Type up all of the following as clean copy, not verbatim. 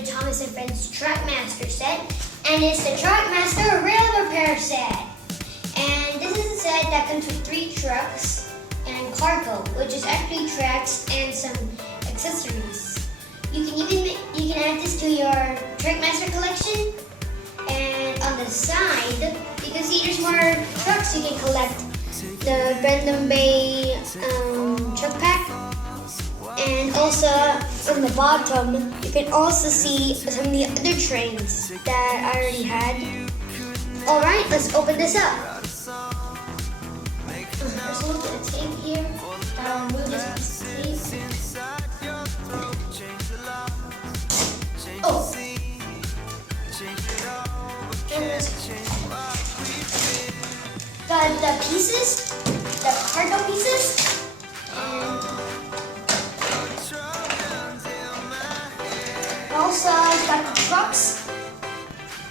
the Thomas and Friends Trackmaster set, and it's the Trackmaster Rail Repair set. And this is a set that comes with 3 trucks and cargo, which is actually tracks and some accessories. You can add this to your Trackmaster collection. And on the side, you can see there's more trucks you can collect. The Brent Bay truck pack. And also on the bottom, you can also see some of the other trains that I already had. Alright, let's open this up. There's a little bit of tape here. We'll just tape. Oh! Got the pieces, the cargo pieces, and also got the trucks.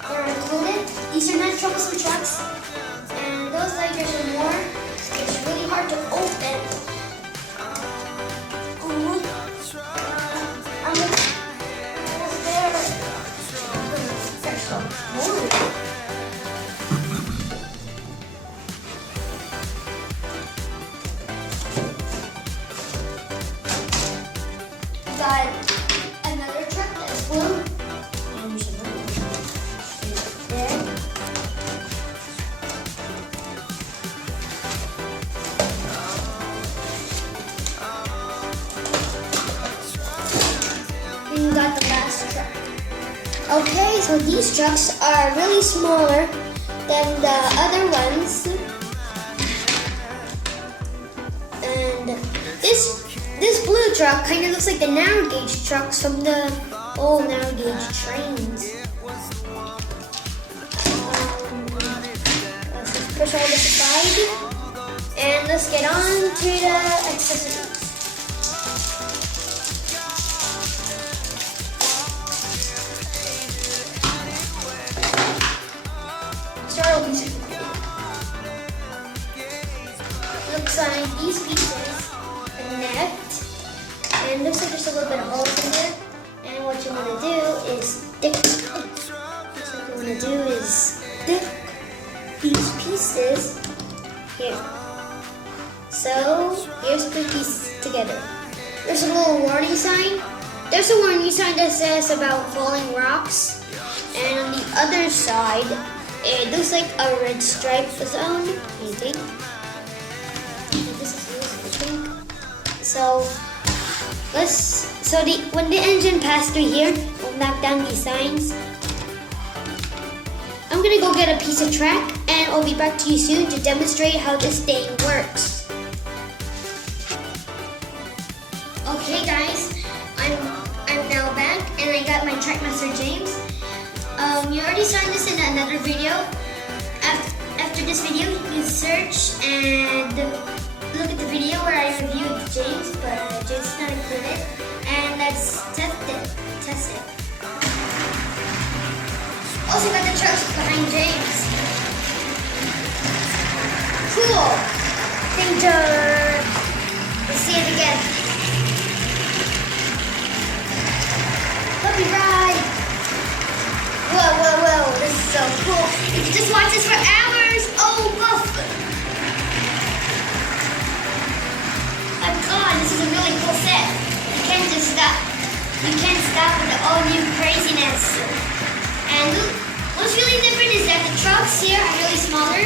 They're included. These are not troublesome trucks, and those lighters are more. It's really hard to open. Got another truck that's blue. And you should look there. And you got the last truck. Okay, so these trucks are really smaller than the other ones. And this blue truck kind of looks like the narrow gauge trucks from the old narrow gauge trains. Let's just push all this aside and let's get on to the accessories. Start with these. Looks like these pieces connect. And looks like there's a little bit of holes in there. And what you want to do is stick. These pieces here. So here's the pieces together. There's a little warning sign. There's a warning sign that says about falling rocks. And on the other side, it looks like a red stripe zone. I think. This is pink. So when the engine passes through here, we'll knock down these signs. I'm gonna go get a piece of track, and I'll be back to you soon to demonstrate how this thing works. Okay, guys, I'm now back, and I got my Trackmaster James. You already saw this in another video. After this video, you can search and look at the video where I reviewed James, but James is not included. And let's test it. Also got the trucks behind James. Cool. Danger. Let's see it again. Puppy ride. Whoa. This is so cool. You can just watch this for hours. Oh, buff. My God, this is a really cool set. You can't just stop. You can't stop with the all new craziness. And what's really different is that the trucks here are really smaller.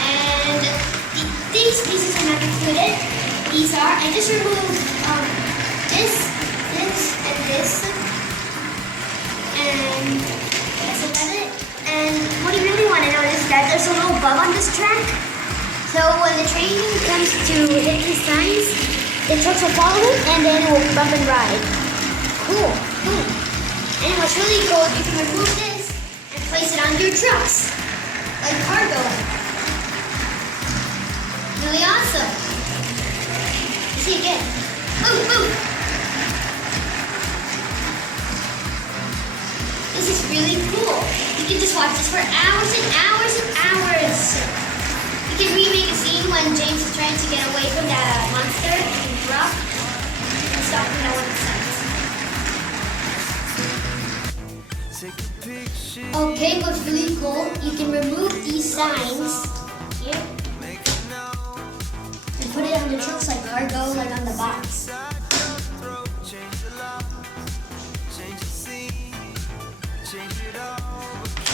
And these pieces are not included. These are. I just removed this, and this. And that's about it. And what you really want to know is that there's a little bug on this track. So when the train comes to hit these signs, the trucks will follow it and then it will bump and ride. Cool. And what's really cool, you can remove this and place it on your trucks, like cargo. Really awesome. See again. Boom. This is really cool. You can just watch this for hours and hours and hours. You can remake a scene when James is trying to get away from that monster in the rock. stop when I want to stop. Okay, what's really cool, you can remove these signs here and put it on the trucks like cargo, like on the box.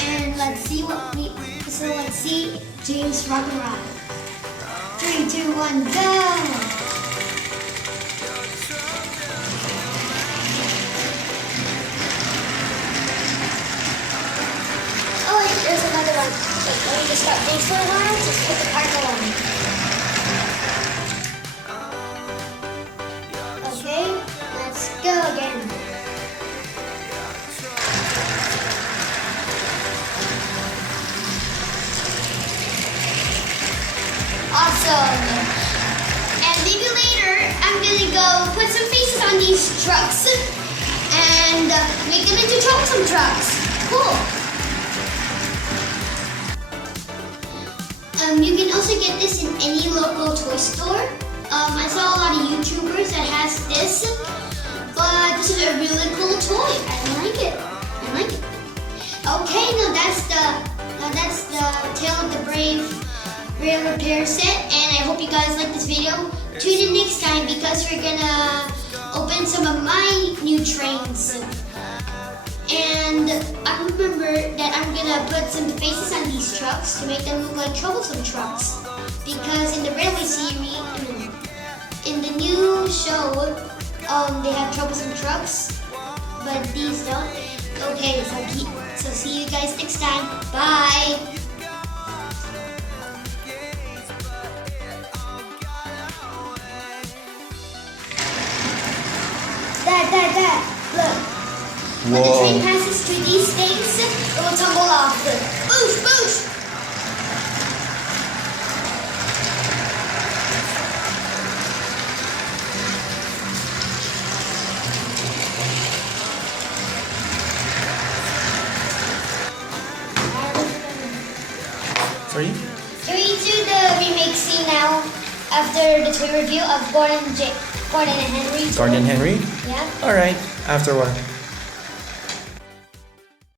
And let's see let's see James rock and roll. 3, 2, 1, go! There's another one. Wait, let me just stop these for a while. Just put the cargo on. Okay, let's go again. Awesome. And maybe later, I'm gonna go put some faces on these trucks and make them into troublesome trucks. Cool. You can also get this in any local toy store. I saw a lot of YouTubers that has this, but this is a really cool toy. I like it. Okay, now that's the Tale of the Brave Rail Repair set, and I hope you guys like this video. Tune in next time because we're gonna open some of my new trains. And I remember that I'm gonna put some faces on these trucks to make them look like troublesome trucks. Because in the railway series, in the new show, they have troublesome trucks, but these don't. Okay, so see you guys next time. Bye. Dad, look. When the train passes through these things, it will tumble off. Boosh, boosh! Sorry? Can we do the remake scene now after the toy review of Gordon and Henry? Gordon and Henry? Yeah. Alright, after what?